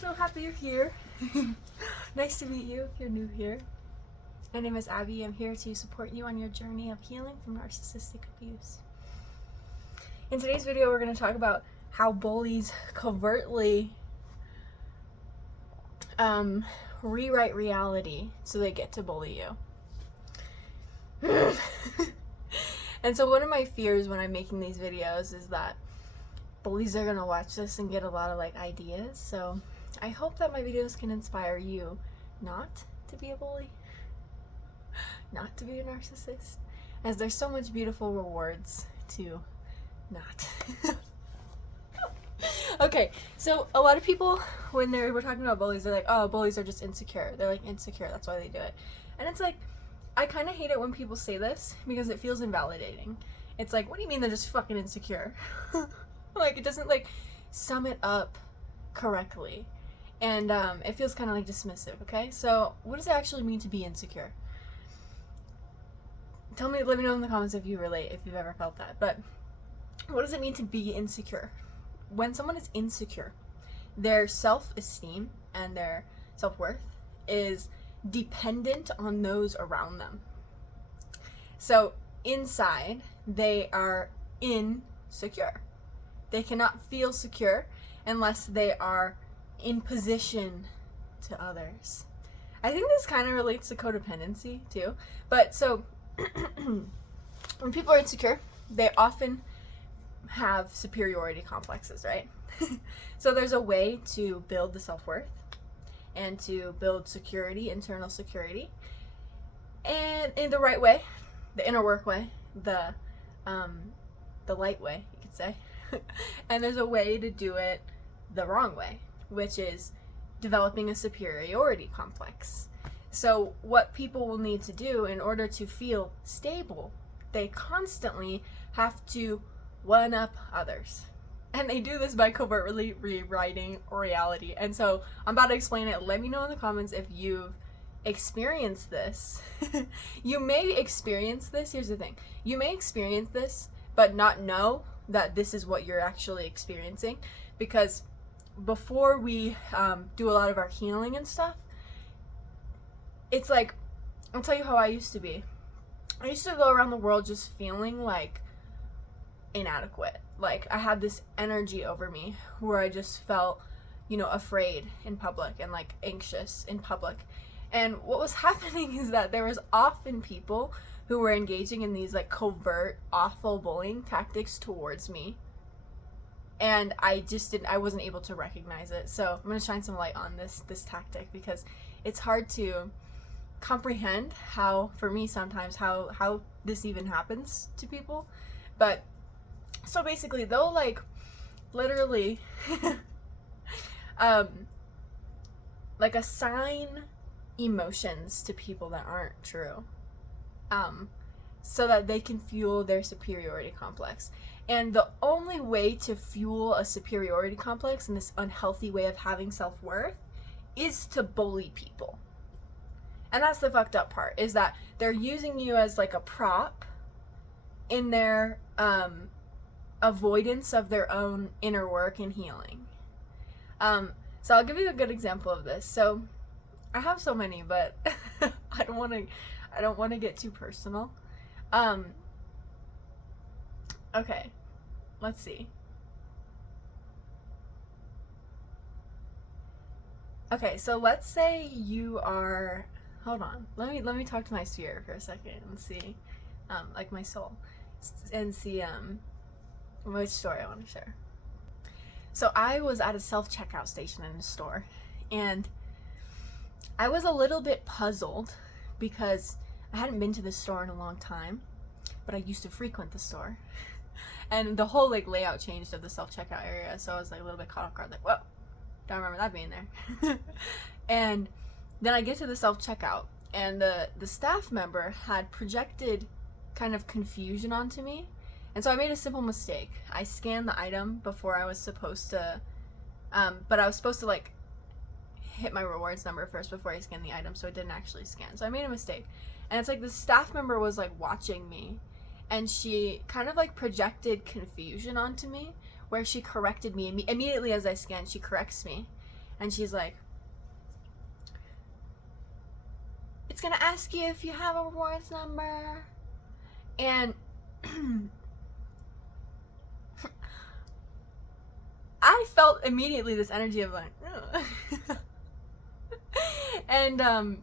So happy you're here. Nice to meet you if you're new here. My name is Abby. I'm here to support you on your journey of healing from narcissistic abuse. In today's video, we're going to talk about how bullies covertly rewrite reality so they get to bully you. And so one of my fears when I'm making these videos is that bullies are going to watch this and get a lot of ideas. So I hope that my videos can inspire you not to be a bully, not to be a narcissist, as there's so much beautiful rewards to not. Okay, so a lot of people, when we're talking about bullies, they're like, oh, bullies are just insecure. They're insecure, that's why they do it. And it's I kind of hate it when people say this because it feels invalidating. It's what do you mean they're just fucking insecure? It doesn't sum it up correctly. And it feels kind of dismissive, okay? So what does it actually mean to be insecure? Let me know in the comments if you relate, if you've ever felt that. But what does it mean to be insecure? When someone is insecure, their self-esteem and their self-worth is dependent on those around them. So inside, they are insecure. They cannot feel secure unless they are in position to others. I think this kind of relates to codependency too. But so when people are insecure, they often have superiority complexes, right? So there's a way to build the self-worth and to build security, internal security, and in the right way, the inner work way, the light way, you could say. And there's a way to do it the wrong way, which is developing a superiority complex. So what people will need to do in order to feel stable, they constantly have to one-up others. And they do this by covertly rewriting reality. And so I'm about to explain it. Let me know in the comments if you've experienced this. You may experience this. Here's the thing. You may experience this, but not know that this is what you're actually experiencing. Because before we do a lot of our healing and stuff, it's I'll tell you how I used to be. I used to go around the world just feeling inadequate. I had this energy over me where I just felt, afraid in public and anxious in public. And what was happening is that there was often people who were engaging in these covert, awful bullying tactics towards me. And I wasn't able to recognize it. So I'm going to shine some light on this tactic because it's hard to comprehend how, for me sometimes, how this even happens to people. But so basically they'll literally assign emotions to people that aren't true, so that they can fuel their superiority complex. And the only way to fuel a superiority complex and this unhealthy way of having self-worth is to bully people. And that's the fucked up part, is that they're using you as a prop in their avoidance of their own inner work and healing. So I'll give you a good example of this. So I have so many, but I don't want to get too personal. Okay, let's see. Okay, so let's say you are, hold on, let me talk to my spirit for a second and see, my soul, and see which story I want to share. So I was at a self-checkout station in a store, and I was a little bit puzzled because I hadn't been to this store in a long time, but I used to frequent the store. And the whole layout changed of the self-checkout area, so I was a little bit caught off guard, whoa, don't remember that being there. And then I get to the self-checkout, and the staff member had projected kind of confusion onto me. And so I made a simple mistake. I scanned the item before I was supposed to, but I was supposed to hit my rewards number first before I scanned the item, so it didn't actually scan. So I made a mistake. And it's the staff member was watching me, and she kind of projected confusion onto me, where she corrected me immediately as I scanned. She corrects me, And she's like, it's gonna ask you if you have a rewards number. And I felt immediately this energy of like, ugh. And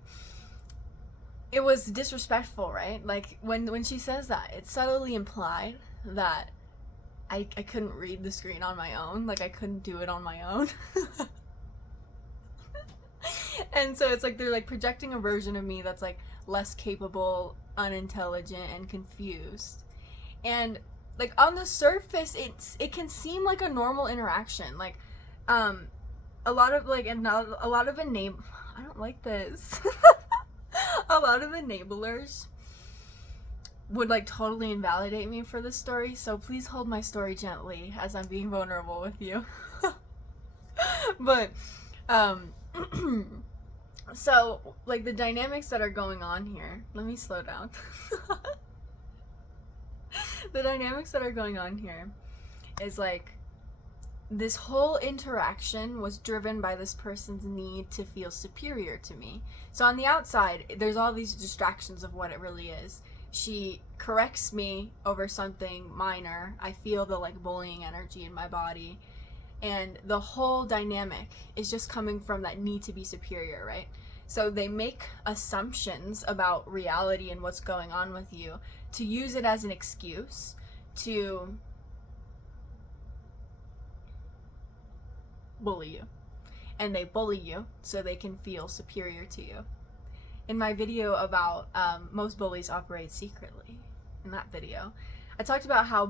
it was disrespectful, right? Like when she says that, it's subtly implied that I couldn't read the screen on my own. Like I couldn't do it on my own. And so it's like they're like projecting a version of me that's like less capable, unintelligent, and confused. And like on the surface, it can seem like a normal interaction. Like a lot of like, and a lot of I don't like this. A lot of enablers would like totally invalidate me for this story, so please hold my story gently as I'm being vulnerable with you. But so like the dynamics that are going on here, let me slow down. The dynamics that are going on here is like this whole interaction was driven by this person's need to feel superior to me. So on the outside, there's all these distractions of what it really is. She corrects me over something minor. I feel the like bullying energy in my body. And the whole dynamic is just coming from that need to be superior, right? So they make assumptions about reality and what's going on with you to use it as an excuse to bully you. And they bully you so they can feel superior to you. In my video about most bullies operate secretly, in that video, I talked about how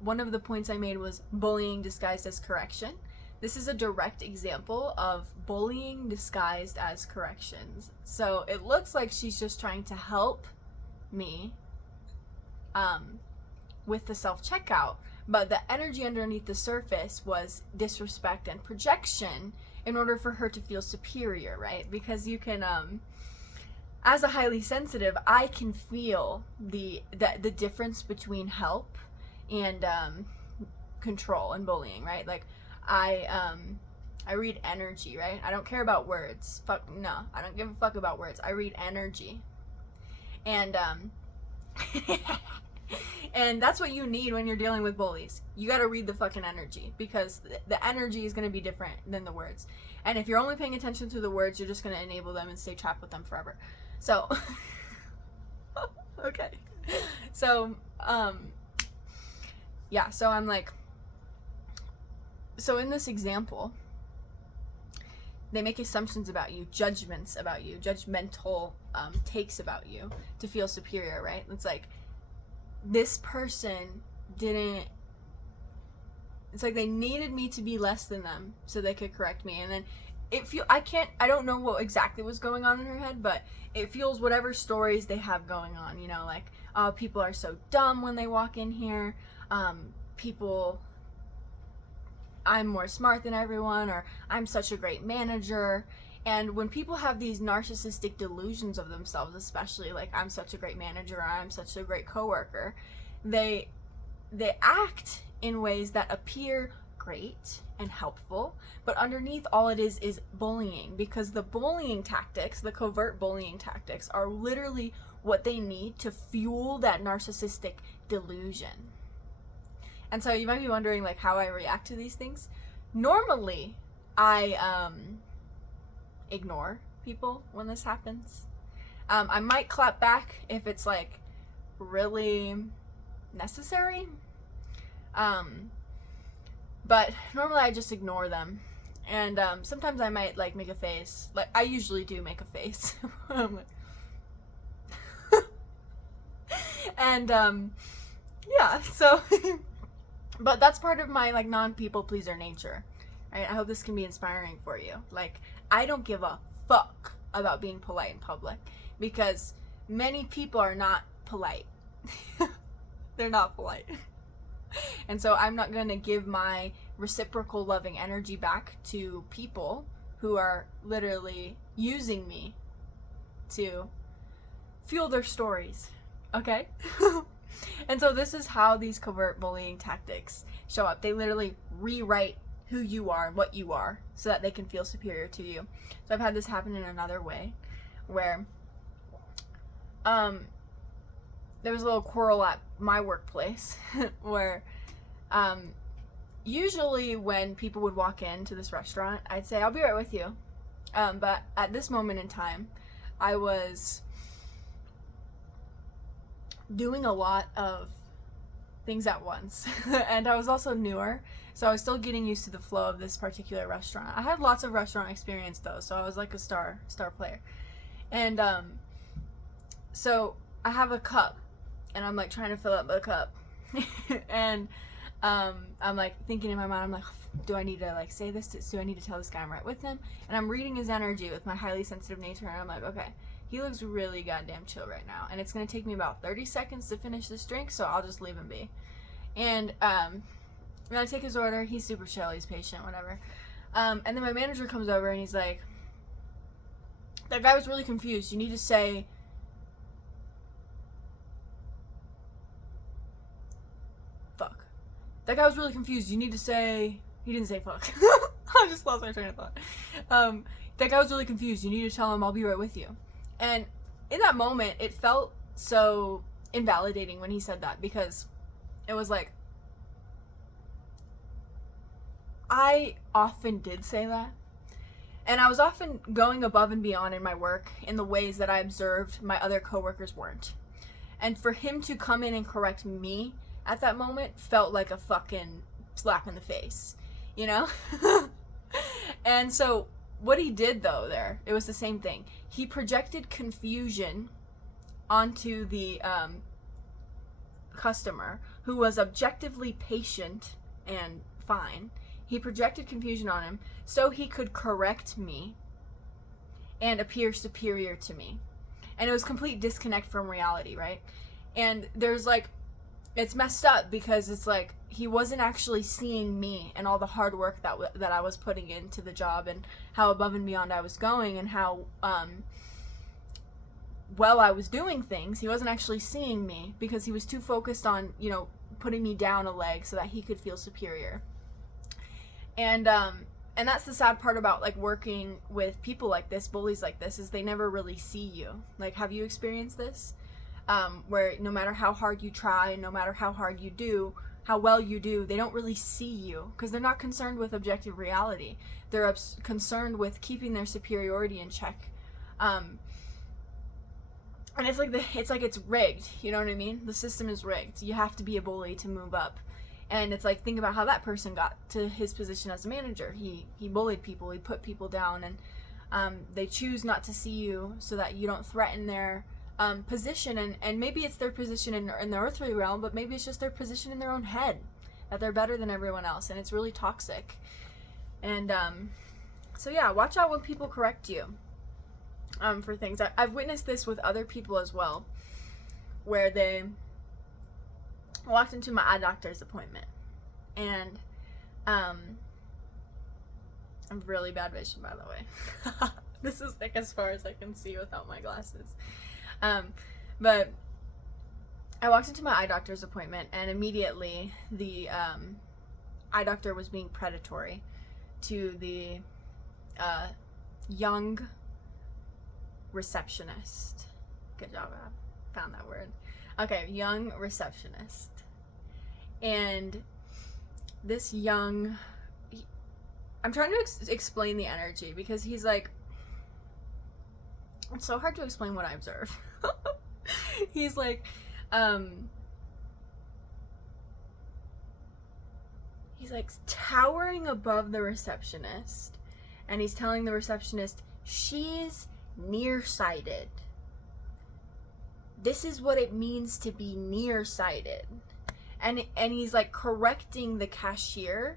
one of the points I made was bullying disguised as correction. This is a direct example of bullying disguised as corrections. So it looks like she's just trying to help me with the self-checkout, but the energy underneath the surface was disrespect and projection in order for her to feel superior, right? Because you can, as a highly sensitive, I can feel the difference between help and control and bullying, right? Like I read energy, right? I don't care about words. No, I don't give a fuck about words. I read energy. And and that's what you need when you're dealing with bullies. You got to read the fucking energy, because the energy is going to be different than the words. And if you're only paying attention to the words, you're just going to enable them and stay trapped with them forever. So okay. So yeah, so I'm like, so in this example, they make assumptions about you, judgments about you, judgmental takes about you to feel superior, right? It's like, this person didn't, it's like they needed me to be less than them so they could correct me. And then I don't know what exactly was going on in her head, but it fuels whatever stories they have going on, you know, like, oh, people are so dumb when they walk in here, I'm more smart than everyone, or I'm such a great manager. And when people have these narcissistic delusions of themselves, especially like I'm such a great manager, or I'm such a great coworker, they act in ways that appear great and helpful, but underneath all it is bullying, because the bullying tactics, the covert bullying tactics, are literally what they need to fuel that narcissistic delusion. And so you might be wondering like how I react to these things. Normally, I ignore people when this happens. I might clap back if it's like really necessary. But normally I just ignore them. And sometimes I might like make a face. Like I usually do make a face. I'm like and yeah, so but that's part of my like non-people pleaser nature. Right? I hope this can be inspiring for you. Like, I don't give a fuck about being polite in public, because many people are not polite. They're not polite. And so I'm not going to give my reciprocal loving energy back to people who are literally using me to fuel their stories. Okay? And so this is how these covert bullying tactics show up. They literally rewrite who you are and what you are so that they can feel superior to you. So I've had this happen in another way where there was a little quarrel at my workplace where usually when people would walk into this restaurant, I'd say, I'll be right with you. But at this moment in time, I was doing a lot of things at once. And I was also newer, so I was still getting used to the flow of this particular restaurant. I had lots of restaurant experience though, so I was like a star player. And so I have a cup, and I'm like trying to fill up the cup. And I'm like thinking in my mind, I'm like, do I need to like say this? Do I need to tell this guy I'm right with him? And I'm reading his energy with my highly sensitive nature, and I'm like, okay, he looks really goddamn chill right now, and it's gonna take me about 30 seconds to finish this drink, so I'll just leave him be. And when I take his order, he's super chill, he's patient, whatever. And then my manager comes over and he's like, that guy was really confused. You need to say, fuck. That guy was really confused. You need to say, he didn't say fuck. I just lost my train of thought. That guy was really confused. You need to tell him I'll be right with you. And in that moment, it felt so invalidating when he said that, because it was like, I often did say that. And I was often going above and beyond in my work in the ways that I observed my other coworkers weren't. And for him to come in and correct me at that moment felt like a fucking slap in the face, you know? And so what he did though there, it was the same thing. He projected confusion onto the customer, who was objectively patient and fine. He projected confusion on him so he could correct me and appear superior to me. And it was complete disconnect from reality, right? And there's like, it's messed up because it's like he wasn't actually seeing me and all the hard work that I was putting into the job, and how above and beyond I was going, and how well I was doing things. He wasn't actually seeing me because he was too focused on, you know, putting me down a leg so that he could feel superior. And that's the sad part about like working with people like this, bullies like this, is they never really see you. Like, have you experienced this? Where no matter how hard you try, no matter how hard you do, how well you do, they don't really see you because they're not concerned with objective reality. They're concerned with keeping their superiority in check. And it's like it's rigged. You know what I mean? The system is rigged. You have to be a bully to move up. And it's like, think about how that person got to his position as a manager. He bullied people, he put people down, and they choose not to see you so that you don't threaten their position. And maybe it's their position in the earthly realm, but maybe it's just their position in their own head, that they're better than everyone else, and it's really toxic. And so yeah, watch out when people correct you for things. I've witnessed this with other people as well, where they walked into my eye doctor's appointment, and I'm really bad vision, by the way. This is like as far as I can see without my glasses. But I walked into my eye doctor's appointment, and immediately the eye doctor was being predatory to the young receptionist. Good job, I found that word. Okay, young receptionist. And this young, I'm trying to explain the energy, because he's like, it's so hard to explain what I observe. He's like, he's like towering above the receptionist, and he's telling the receptionist she's nearsighted. This is what it means to be nearsighted. And he's like correcting the cashier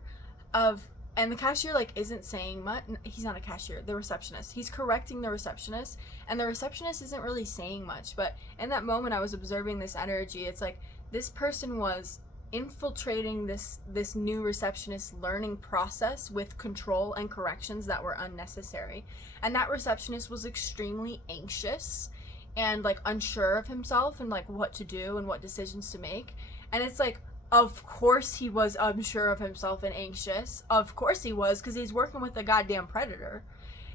and the cashier like isn't saying much. He's not a cashier, the receptionist. He's correcting the receptionist, and the receptionist isn't really saying much. But in that moment, I was observing this energy. It's like this person was infiltrating this new receptionist's learning process with control and corrections that were unnecessary. And that receptionist was extremely anxious and like unsure of himself and like what to do and what decisions to make. And it's like, Of course he was unsure of himself and anxious. Of course he was, because he's working with a goddamn predator.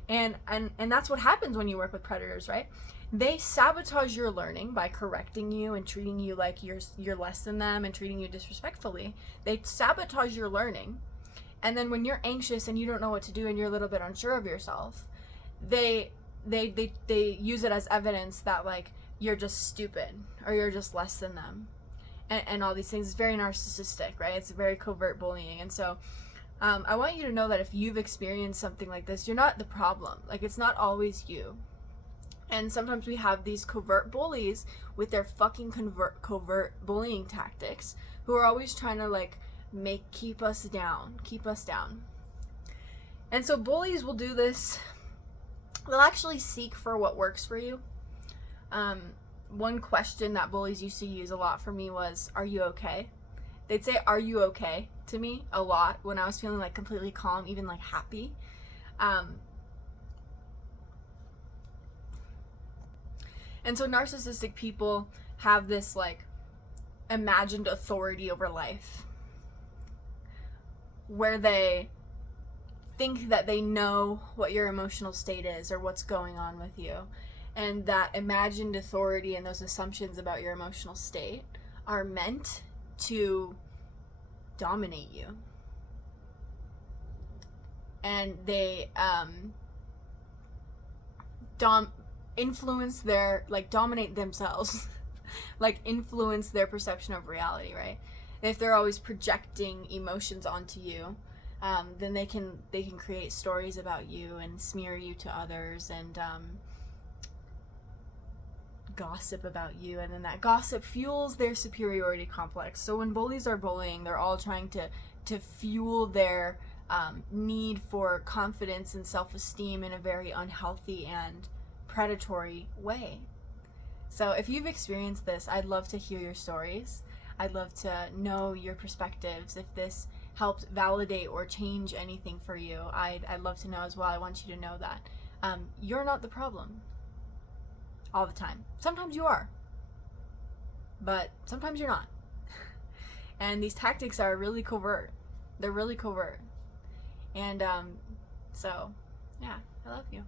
And that's what happens when you work with predators, right? They sabotage your learning by correcting you and treating you like you're less than them and treating you disrespectfully. They sabotage your learning. And then when you're anxious and you don't know what to do and you're a little bit unsure of yourself, they use it as evidence that, like, you're just stupid or you're just less than them. And all these things. It's very narcissistic, right? It's very covert bullying. And so I want you to know that if you've experienced something like this, you're not the problem. Like, it's not always you. And sometimes we have these covert bullies with their fucking covert bullying tactics who are always trying to, like, keep us down. And so bullies will do this. They'll actually seek for what works for you. One question that bullies used to use a lot for me was, are you okay? They'd say, are you okay, to me a lot when I was feeling, like, completely calm, even, like, happy. And so narcissistic people have this, like, imagined authority over life where they think that they know what your emotional state is or what's going on with you. And that imagined authority and those assumptions about your emotional state are meant to dominate you. And they influence dominate themselves. Like, influence their perception of reality, right? If they're always projecting emotions onto you, then they can create stories about you and smear you to others and gossip about you, and then that gossip fuels their superiority complex. So when bullies are bullying, they're all trying to fuel their need for confidence and self-esteem in a very unhealthy and predatory way. So if you've experienced this, I'd love to hear your stories. I'd love to know your perspectives. If this helped validate or change anything for you, I'd love to know as well. I want you to know that you're not the problem all the time. Sometimes you are, but sometimes you're not. And these tactics are really covert. They're really covert. And so, yeah, I love you.